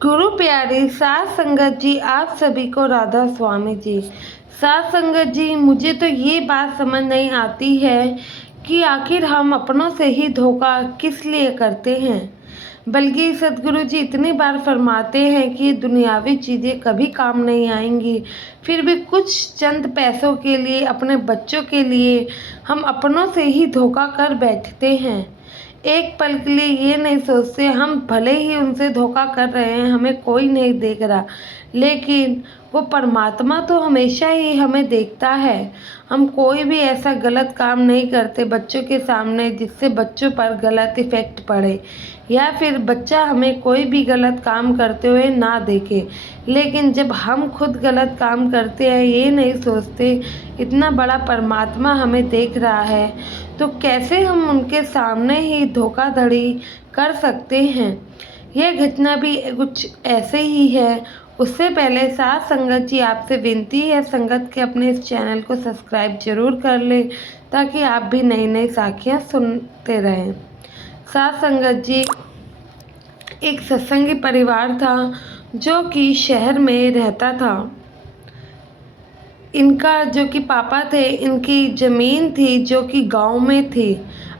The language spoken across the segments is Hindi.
गुरु प्यारी साध संगत जी, आप सभी को राधा स्वामी जी। साध संगत जी, मुझे तो ये बात समझ नहीं आती है कि आखिर हम अपनों से ही धोखा किस लिए करते हैं। बल्कि सतगुरु जी इतनी बार फरमाते हैं कि दुनियावी चीज़ें कभी काम नहीं आएंगी, फिर भी कुछ चंद पैसों के लिए, अपने बच्चों के लिए हम अपनों से ही धोखा कर बैठते हैं। एक पल के लिए ये नहीं सोचते, हम भले ही उनसे धोखा कर रहे हैं, हमें कोई नहीं देख रहा, लेकिन वो परमात्मा तो हमेशा ही हमें देखता है। हम कोई भी ऐसा गलत काम नहीं करते बच्चों के सामने जिससे बच्चों पर गलत इफ़ेक्ट पड़े, या फिर बच्चा हमें कोई भी गलत काम करते हुए ना देखे। लेकिन जब हम खुद गलत काम करते हैं, ये नहीं सोचते इतना बड़ा परमात्मा हमें देख रहा है, तो कैसे हम उनके सामने ही धोखाधड़ी कर सकते हैं। यह घटना भी कुछ ऐसे ही है। उससे पहले साथ संगत जी, आपसे विनती है संगत के अपने इस चैनल को सब्सक्राइब जरूर कर लें, ताकि आप भी नई नई साखियाँ सुनते रहें। साथ संगत जी, एक सत्संगी परिवार था जो कि शहर में रहता था। इनका जो कि पापा थे, इनकी ज़मीन थी जो कि गांव में थी।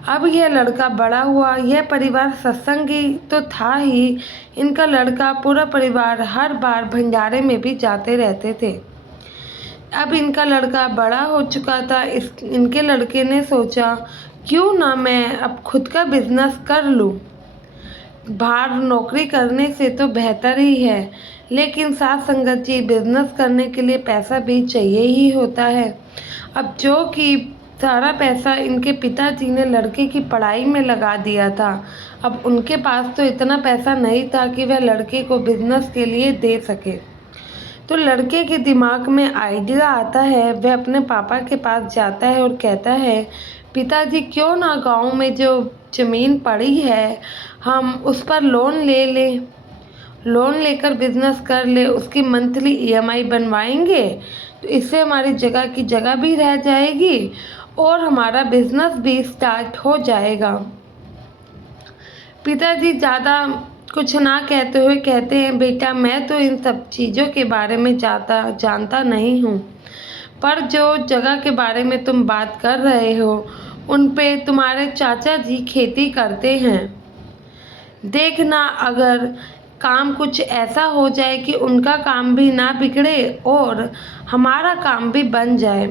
अब यह लड़का बड़ा हुआ, यह परिवार सत्संगी तो था ही, इनका लड़का पूरा परिवार हर बार भंडारे में भी जाते रहते थे। अब इनका लड़का बड़ा हो चुका था। इनके लड़के ने सोचा, क्यों ना मैं अब खुद का बिजनेस कर लूँ, बाहर नौकरी करने से तो बेहतर ही है। लेकिन साथ संगत जी, बिजनेस करने के लिए पैसा भी चाहिए ही होता है। अब जो कि सारा पैसा इनके पिताजी ने लड़के की पढ़ाई में लगा दिया था। अब उनके पास तो इतना पैसा नहीं था कि वह लड़के को बिजनेस के लिए दे सके। तो लड़के के दिमाग में आइडिया आता है, वह अपने पापा के पास जाता है और कहता है, पिताजी क्यों ना गांव में जो ज़मीन पड़ी है हम उस पर लोन ले लें, लोन लेकर बिजनेस कर ले, उसकी मंथली ईएमआई बनवाएंगे, तो इससे हमारी जगह की जगह भी रह जाएगी और हमारा बिजनेस भी स्टार्ट हो जाएगा। पिताजी ज़्यादा कुछ ना कहते हुए कहते हैं, बेटा मैं तो इन सब चीज़ों के बारे में जानता नहीं हूँ, पर जो जगह के बारे में तुम बात कर रहे हो उन पे तुम्हारे चाचा जी खेती करते हैं। देखना अगर काम कुछ ऐसा हो जाए कि उनका काम भी ना बिगड़े और हमारा काम भी बन जाए।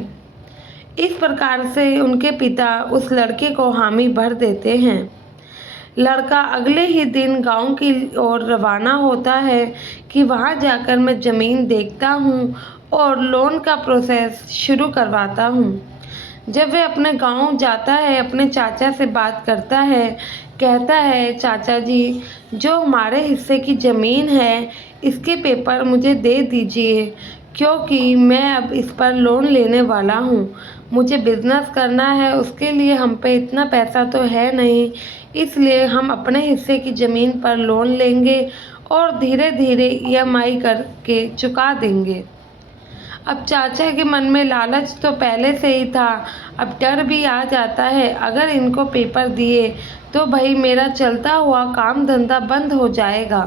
इस प्रकार से उनके पिता उस लड़के को हामी भर देते हैं। लड़का अगले ही दिन गांव की ओर रवाना होता है कि वहां जाकर मैं ज़मीन देखता हूं और लोन का प्रोसेस शुरू करवाता हूं। जब वह अपने गांव जाता है, अपने चाचा से बात करता है, कहता है, चाचा जी जो हमारे हिस्से की ज़मीन है इसके पेपर मुझे दे दीजिए, क्योंकि मैं अब इस पर लोन लेने वाला हूँ। मुझे बिजनेस करना है, उसके लिए हम पे इतना पैसा तो है नहीं, इसलिए हम अपने हिस्से की ज़मीन पर लोन लेंगे और धीरे धीरे ईएमआई करके चुका देंगे। अब चाचा के मन में लालच तो पहले से ही था, अब डर भी आ जाता है, अगर इनको पेपर दिए तो भाई मेरा चलता हुआ काम धंधा बंद हो जाएगा।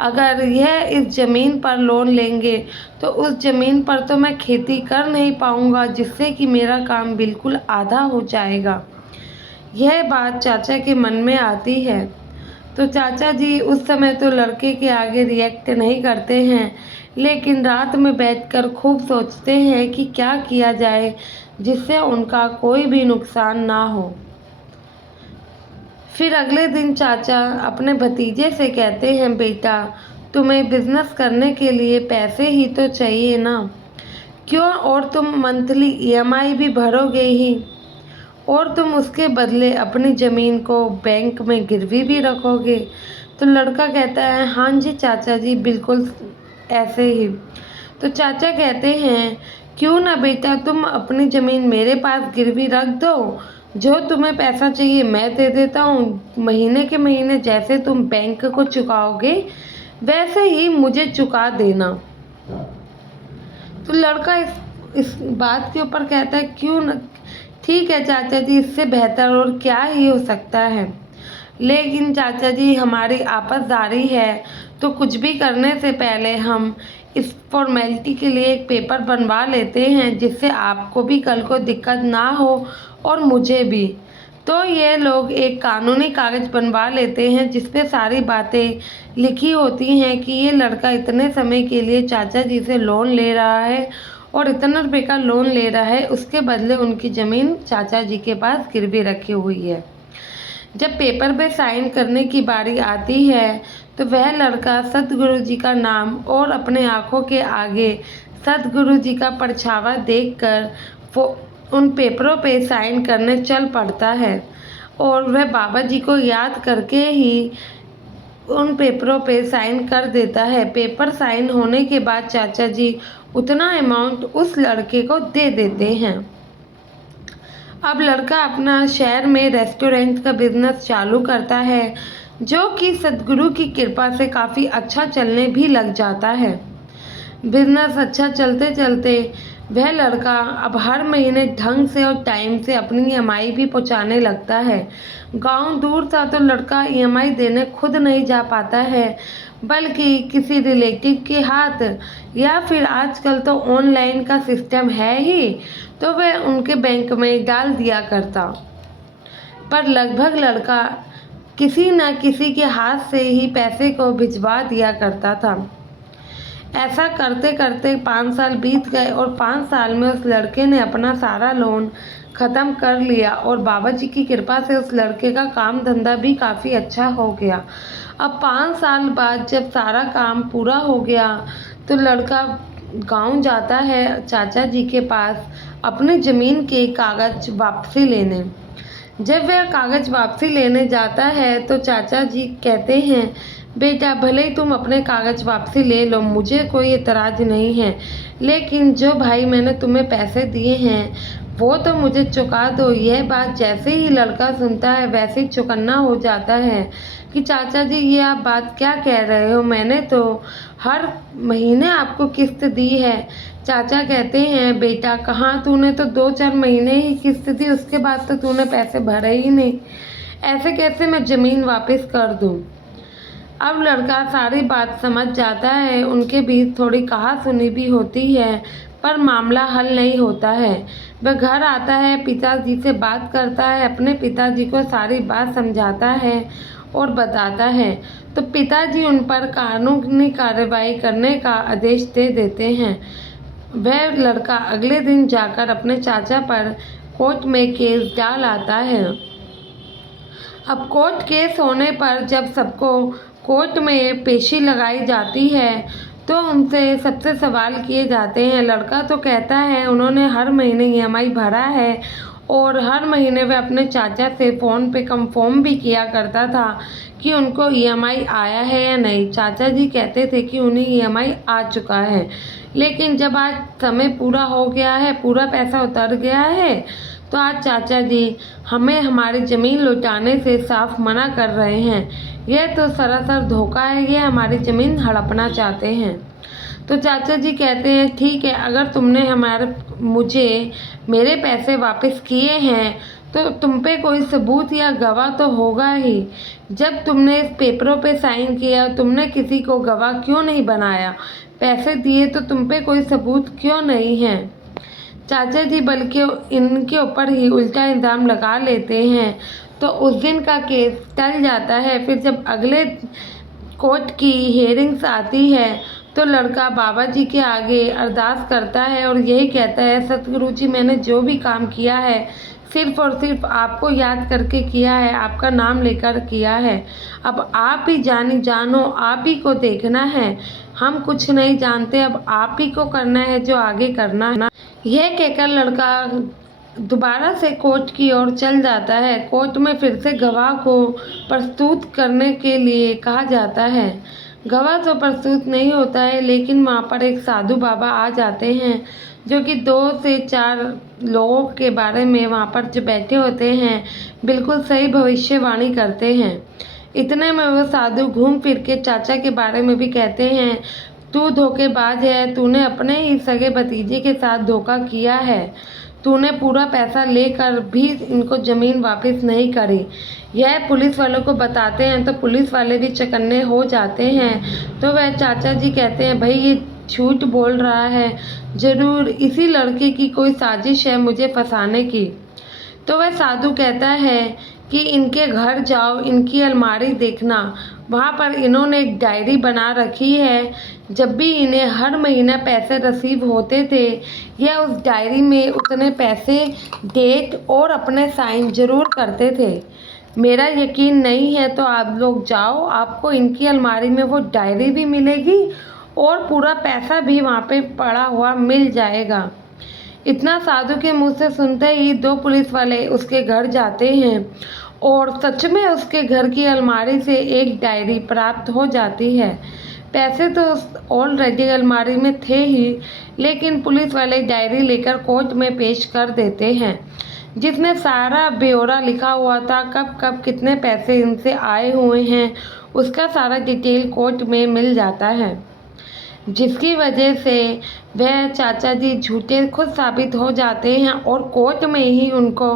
अगर यह इस ज़मीन पर लोन लेंगे तो उस ज़मीन पर तो मैं खेती कर नहीं पाऊँगा, जिससे कि मेरा काम बिल्कुल आधा हो जाएगा। यह बात चाचा के मन में आती है। तो चाचा जी उस समय तो लड़के के आगे रिएक्ट नहीं करते हैं, लेकिन रात में बैठकर खूब सोचते हैं कि क्या किया जाए जिससे उनका कोई भी नुकसान ना हो। फिर अगले दिन चाचा अपने भतीजे से कहते हैं, बेटा तुम्हें बिजनेस करने के लिए पैसे ही तो चाहिए ना, क्यों, और तुम मंथली ईएमआई भी भरोगे ही, और तुम उसके बदले अपनी ज़मीन को बैंक में गिरवी भी रखोगे। तो लड़का कहता है, हाँ जी चाचा जी, बिल्कुल ऐसे ही। तो चाचा कहते हैं, क्यों ना बेटा तुम अपनी ज़मीन मेरे पास गिरवी रख दो, जो तुम्हें पैसा चाहिए मैं दे देता हूँ, महीने के महीने जैसे तुम बैंक को चुकाओगे वैसे ही मुझे चुका देना। तो लड़का इस बात के ऊपर कहता है, क्यों न, ठीक है चाचा जी, इससे बेहतर और क्या ही हो सकता है। लेकिन चाचा जी हमारी आपस जारी है, तो कुछ भी करने से पहले हम इस फॉर्मेलिटी के लिए एक पेपर बनवा लेते हैं, जिससे आपको भी कल को दिक्कत ना हो और मुझे भी। तो ये लोग एक कानूनी कागज़ बनवा लेते हैं जिस पे सारी बातें लिखी होती हैं कि ये लड़का इतने समय के लिए चाचा जी से लोन ले रहा है और इतना रुपये का लोन ले रहा है, उसके बदले उनकी ज़मीन चाचा जी के पास गिरवी रखी हुई है। जब पेपर पे साइन करने की बारी आती है तो वह लड़का सतगुरु जी का नाम और अपने आँखों के आगे सतगुरु जी का परछावा देखकर वो उन पेपरों पे साइन करने चल पड़ता है और वह बाबा जी को याद करके ही उन पेपरों पे साइन कर देता है। पेपर साइन होने के बाद चाचा जी उतना अमाउंट उस लड़के को दे देते हैं। अब लड़का अपना शहर में रेस्टोरेंट का बिजनेस चालू करता है, जो कि सद्गुरु की कृपा से काफ़ी अच्छा चलने भी लग जाता है। बिजनेस अच्छा चलते चलते वह लड़का अब हर महीने ढंग से और टाइम से अपनी ईएमआई भी पहुंचाने लगता है। गांव दूर था तो लड़का ईएमआई देने खुद नहीं जा पाता है, बल्कि किसी रिलेटिव के हाथ, या फिर आजकल तो ऑनलाइन का सिस्टम है ही, तो वह उनके बैंक में डाल दिया करता। पर लगभग लड़का किसी न किसी के हाथ से ही पैसे को भिजवा दिया करता था। ऐसा करते करते 5 साल बीत गए और 5 साल में उस लड़के ने अपना सारा लोन ख़त्म कर लिया और बाबा जी की कृपा से उस लड़के का काम धंधा भी काफ़ी अच्छा हो गया। अब 5 साल बाद जब सारा काम पूरा हो गया तो लड़का गांव जाता है चाचा जी के पास अपनी ज़मीन के कागज़ वापसी लेने। जब वह कागज़ वापसी लेने जाता है तो चाचा जी कहते हैं, बेटा भले ही तुम अपने कागज़ वापसी ले लो, मुझे कोई एतराज़ नहीं है, लेकिन जो भाई मैंने तुम्हें पैसे दिए हैं वो तो मुझे चुका दो। यह बात जैसे ही लड़का सुनता है वैसे ही चौकन्ना हो जाता है कि चाचा जी ये आप बात क्या कह रहे हो, मैंने तो हर महीने आपको किस्त दी है। चाचा कहते हैं, बेटा कहाँ, तूने तो 2-4 महीने ही किस्त दी, उसके बाद तो तूने पैसे भरे ही नहीं, ऐसे कैसे मैं ज़मीन वापस कर दूँ। अब लड़का सारी बात समझ जाता है, उनके बीच थोड़ी कहा-सुनी भी होती है, पर मामला हल नहीं होता है। वह घर आता है, पिताजी से बात करता है, अपने पिताजी को सारी बात समझाता है और बताता है, तो पिताजी उन पर कानूनी कार्रवाई करने का आदेश दे देते हैं। वह लड़का अगले दिन जाकर अपने चाचा पर कोर्ट में केस डाल आता है। अब कोर्ट केस होने पर जब सबको कोर्ट में पेशी लगाई जाती है तो उनसे सबसे सवाल किए जाते हैं। लड़का तो कहता है उन्होंने हर महीने ईएमआई भरा है और हर महीने वह अपने चाचा से फ़ोन पे कंफर्म भी किया करता था कि उनको ईएमआई आया है या नहीं। चाचा जी कहते थे कि उन्हें ईएमआई आ चुका है, लेकिन जब आज समय पूरा हो गया है, पूरा पैसा उतर गया है, तो आज चाचा जी हमें हमारी ज़मीन लौटाने से साफ मना कर रहे हैं। यह तो सरासर धोखा है, ये हमारी ज़मीन हड़पना चाहते हैं। तो चाचा जी कहते हैं, ठीक है, अगर तुमने मुझे मेरे पैसे वापस किए हैं तो तुम पे कोई सबूत या गवाह तो होगा ही। जब तुमने इस पेपरों पे साइन किया तुमने किसी को गवाह क्यों नहीं बनाया, पैसे दिए तो तुम पे कोई सबूत क्यों नहीं है। चाचा जी बल्कि इनके ऊपर ही उल्टा इल्ज़ाम लगा लेते हैं। तो उस दिन का केस टल जाता है। फिर जब अगले कोर्ट की हियरिंग्स आती है तो लड़का बाबा जी के आगे अरदास करता है और यही कहता है, सतगुरु जी मैंने जो भी काम किया है सिर्फ़ और सिर्फ आपको याद करके किया है, आपका नाम लेकर किया है। अब आप ही जानो, आप ही को देखना है, हम कुछ नहीं जानते, अब आप ही को करना है जो आगे करना है। यह कहकर लड़का दोबारा से कोर्ट की ओर चल जाता है। कोर्ट में फिर से गवाह को प्रस्तुत करने के लिए कहा जाता है। गवाह तो प्रस्तुत नहीं होता है, लेकिन वहाँ पर एक साधु बाबा आ जाते हैं जो कि 2 से 4 लोगों के बारे में वहाँ पर जो बैठे होते हैं बिल्कुल सही भविष्यवाणी करते हैं। इतने में वो साधु घूम फिर के चाचा के बारे में भी कहते हैं, तू धोखेबाज है, तूने अपने ही सगे भतीजे के साथ धोखा किया है। तूने पूरा पैसा लेकर भी इनको ज़मीन वापस नहीं करी। यह पुलिस वालों को बताते हैं तो पुलिस वाले भी चौकन्ने हो जाते हैं। तो वह चाचा जी कहते हैं, भाई ये झूठ बोल रहा है, ज़रूर इसी लड़के की कोई साजिश है मुझे फंसाने की। तो वह साधु कहता है कि इनके घर जाओ, इनकी अलमारी देखना, वहाँ पर इन्होंने एक डायरी बना रखी है। जब भी इन्हें हर महीना पैसे रिसीव होते थे, यह उस डायरी में उतने पैसे, डेट और अपने साइन ज़रूर करते थे। मेरा यकीन नहीं है तो आप लोग जाओ, आपको इनकी अलमारी में वो डायरी भी मिलेगी और पूरा पैसा भी वहाँ पे पड़ा हुआ मिल जाएगा। इतना साधु के मुंह से सुनते ही दो पुलिस वाले उसके घर जाते हैं और सच में उसके घर की अलमारी से एक डायरी प्राप्त हो जाती है। पैसे तो ऑलरेडी अलमारी में थे ही, लेकिन पुलिस वाले डायरी लेकर कोर्ट में पेश कर देते हैं, जिसमें सारा ब्यौरा लिखा हुआ था, कब कब कितने पैसे इनसे आए हुए हैं, उसका सारा डिटेल कोर्ट में मिल जाता है। जिसकी वजह से वह चाचा जी झूठे खुद साबित हो जाते हैं और कोर्ट में ही उनको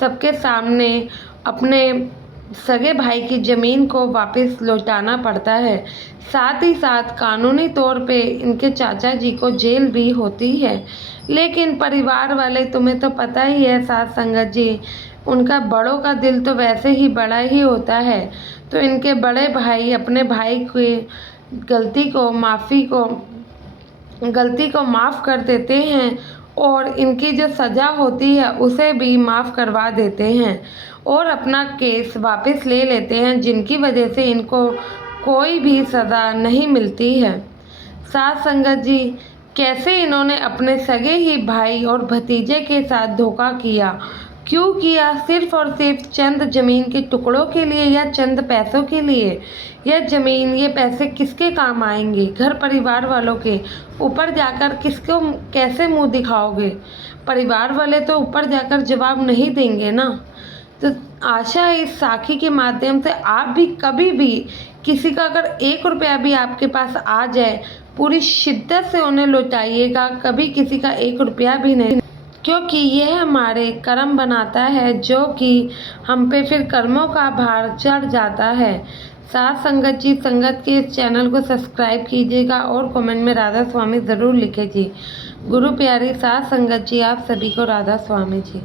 सबके सामने अपने सगे भाई की ज़मीन को वापस लौटाना पड़ता है। साथ ही साथ कानूनी तौर पे इनके चाचा जी को जेल भी होती है। लेकिन परिवार वाले, तुम्हें तो पता ही है साथ संगत जी, उनका बड़ों का दिल तो वैसे ही बड़ा ही होता है। तो इनके बड़े भाई अपने भाई की गलती को माफ़ कर देते हैं और इनकी जो सज़ा होती है उसे भी माफ़ करवा देते हैं और अपना केस वापस ले लेते हैं, जिनकी वजह से इनको कोई भी सज़ा नहीं मिलती है। साथ संगत जी, कैसे इन्होंने अपने सगे ही भाई और भतीजे के साथ धोखा किया, क्यों किया? सिर्फ और सिर्फ चंद ज़मीन के टुकड़ों के लिए या चंद पैसों के लिए? यह ज़मीन, ये पैसे किसके काम आएंगे? घर परिवार वालों के। ऊपर जाकर किसको कैसे मुंह दिखाओगे? परिवार वाले तो ऊपर जाकर जवाब नहीं देंगे ना। तो आशा है इस साखी के माध्यम से आप भी कभी भी किसी का अगर 1 रुपया भी आपके पास आ जाए, पूरी शिद्दत से उन्हें लौटाइएगा, कभी किसी का 1 रुपया भी नहीं, क्योंकि यह हमारे कर्म बनाता है, जो कि हम पे फिर कर्मों का भार चढ़ जाता है। साथ संगत जी, संगत के इस चैनल को सब्सक्राइब कीजिएगा और कमेंट में राधा स्वामी ज़रूर लिखिए जी। गुरु प्यारी साथ संगत जी, आप सभी को राधा स्वामी जी।